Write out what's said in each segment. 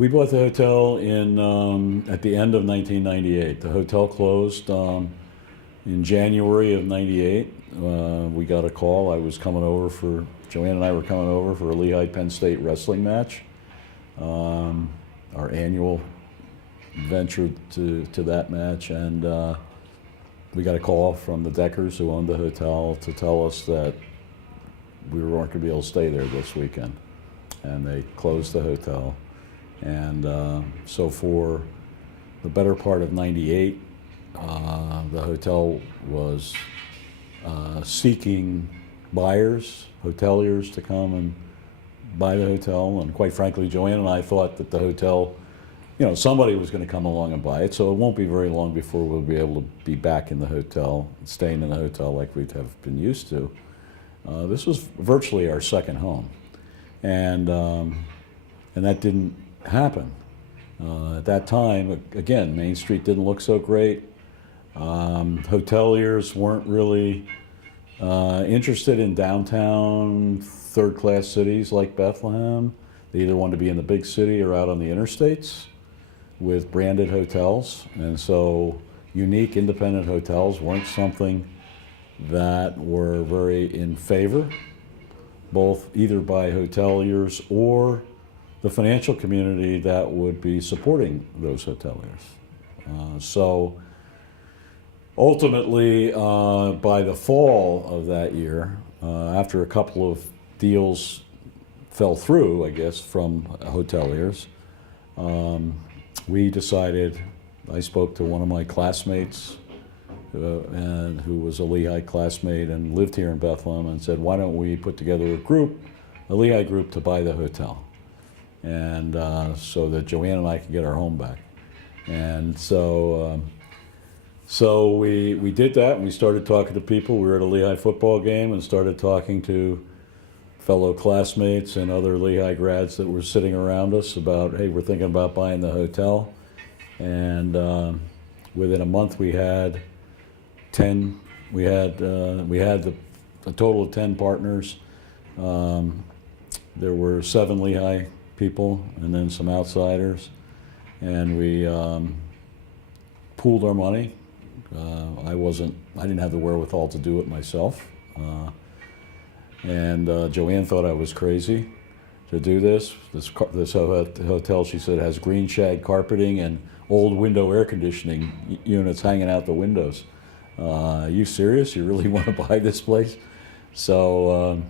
We bought the hotel at the end of 1998. The hotel closed in January of '98. We got a call. Joanne and I were coming over for a Lehigh Penn State wrestling match, our annual venture to that match, and we got a call from the Deckers who owned the hotel to tell us that we weren't going to be able to stay there this weekend, and they closed the hotel. And so for the better part of '98, the hotel was seeking buyers, hoteliers to come and buy the hotel. And quite frankly, Joanne and I thought that the hotel, somebody was going to come along and buy it. So it won't be very long before we'll be able to be back in the hotel, staying in the hotel like we have been used to. This was virtually our second home. And that didn't happen. At that time, again, Main Street didn't look so great. Hoteliers weren't really interested in downtown third-class cities like Bethlehem. They either wanted to be in the big city or out on the interstates with branded hotels. And so unique independent hotels weren't something that were very in favor, both either by hoteliers or the financial community that would be supporting those hoteliers. So ultimately, by the fall of that year, after a couple of deals fell through, I guess, from hoteliers, we decided, I spoke to one of my classmates and who was a Lehigh classmate and lived here in Bethlehem, and said, why don't we put together a Lehigh group to buy the hotel? And so that Joanne and I could get our home back. And so we did that, and we started talking to people. We were at a Lehigh football game and started talking to fellow classmates and other Lehigh grads that were sitting around us about, hey, we're thinking about buying the hotel. And within a month we had a total of 10 partners. There were 7 Lehigh people and then some outsiders, and we pooled our money. I didn't have the wherewithal to do it myself, and Joanne thought I was crazy to do this. This hotel, she said, has green shag carpeting and old window air conditioning units hanging out the windows. Are you serious? You really want to buy this place? So,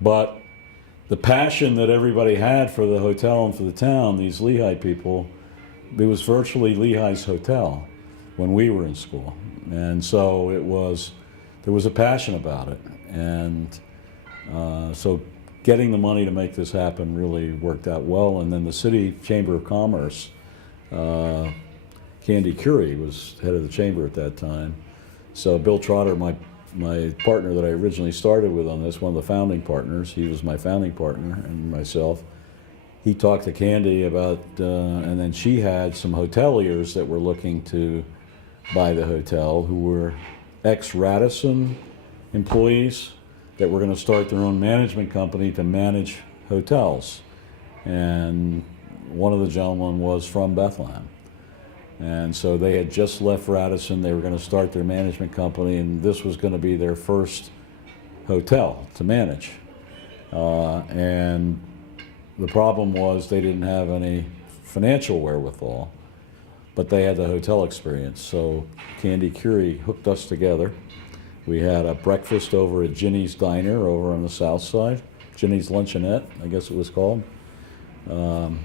but the passion that everybody had for the hotel and for the town, these Lehigh people, it was virtually Lehigh's hotel when we were in school. And so there was a passion about it. And so getting the money to make this happen really worked out well. And then the City Chamber of Commerce, Candy Curie was head of the chamber at that time. So Bill Trotter, my partner that I originally started with on this, one of the founding partners, he was my founding partner, and myself, he talked to Candy about, and then she had some hoteliers that were looking to buy the hotel who were ex-Radisson employees that were going to start their own management company to manage hotels. And one of the gentlemen was from Bethlehem. And so they had just left Radisson. They were going to start their management company, and this was going to be their first hotel to manage. And the problem was they didn't have any financial wherewithal, but they had the hotel experience. So Candy Curie hooked us together. We had a breakfast over at Ginny's Diner over on the south side, Ginny's Luncheonette, I guess it was called,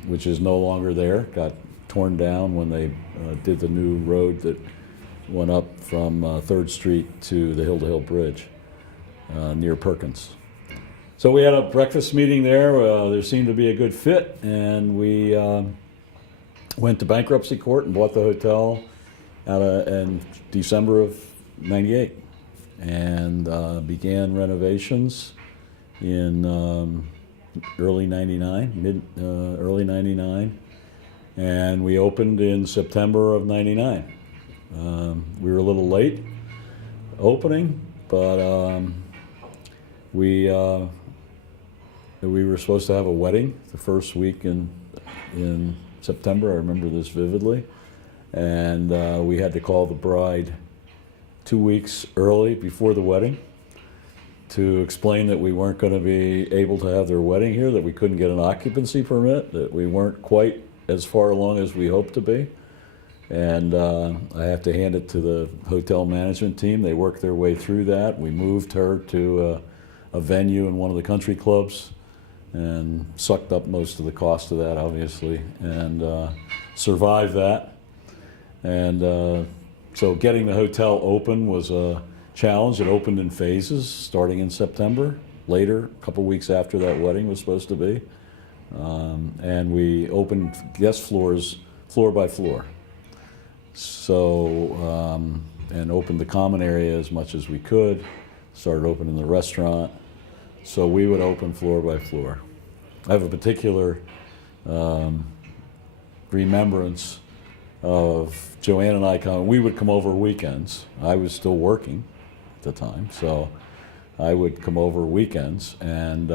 which is no longer there. Got torn down when they did the new road that went up from 3rd Street to the Hill-to-Hill Bridge near Perkins. So we had a breakfast meeting there. There seemed to be a good fit, and we went to bankruptcy court and bought the hotel in December of '98, and began renovations in early '99, early '99. And we opened in September of '99. We were a little late opening, but we were supposed to have a wedding the first week in in September. I remember this vividly. And we had to call the bride 2 weeks early before the wedding to explain that we weren't going to be able to have their wedding here, that we couldn't get an occupancy permit, that we weren't quite as far along as we hoped to be. And I have to hand it to the hotel management team. They worked their way through that. We moved her to a venue in one of the country clubs and sucked up most of the cost of that, obviously, and survived that. And so getting the hotel open was a challenge. It opened in phases, starting in September. Later, a couple weeks after that wedding was supposed to be. And we opened guest floors, floor by floor. So, and opened the common area as much as we could, started opening the restaurant. So we would open floor by floor. I have a particular remembrance of Joanne and I coming. We would come over weekends. I was still working at the time, so I would come over weekends and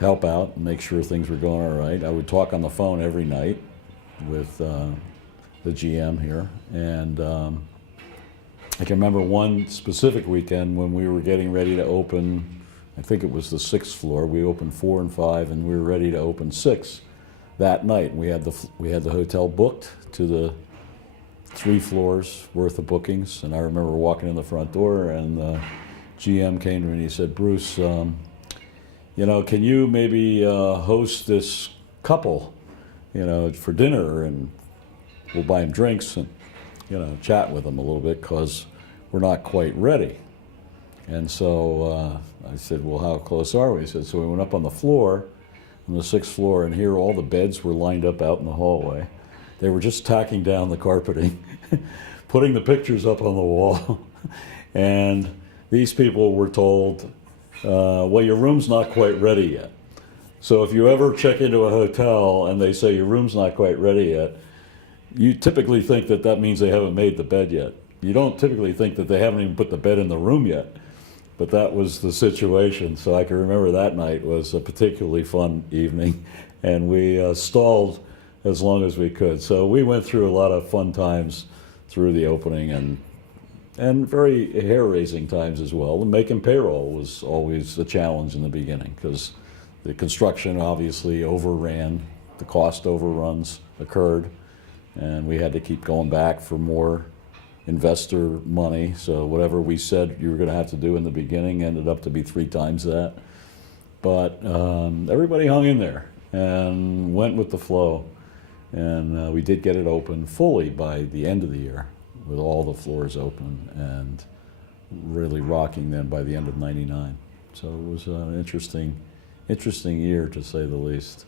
help out and make sure things were going all right. I would talk on the phone every night with the GM here, and I can remember one specific weekend when we were getting ready to open. I think it was the 6th floor. We opened 4 and 5, and we were ready to open 6 that night. We had the hotel booked to the 3 floors worth of bookings, and I remember walking in the front door, and the GM came to me and he said, "Bruce, you know, can you maybe host this couple, you know, for dinner, and we'll buy them drinks and, you know, chat with them a little bit because we're not quite ready." And so I said, "Well, how close are we?" He said, so we went up on the floor, on the 6th floor, and here all the beds were lined up out in the hallway. They were just tacking down the carpeting, putting the pictures up on the wall. And these people were told, well, your room's not quite ready yet. So if you ever check into a hotel and they say your room's not quite ready yet, you typically think that that means they haven't made the bed yet. You don't typically think that they haven't even put the bed in the room yet. But that was the situation. So I can remember that night was a particularly fun evening, and we stalled as long as we could. So we went through a lot of fun times through the opening, and very hair-raising times as well. And making payroll was always a challenge in the beginning because the construction obviously overran, the cost overruns occurred, and we had to keep going back for more investor money. So whatever we said you were going to have to do in the beginning ended up to be 3 times that. But everybody hung in there and went with the flow. And we did get it open fully by the end of the year, with all the floors open, and really rocking then by the end of '99. So it was an interesting year, to say the least.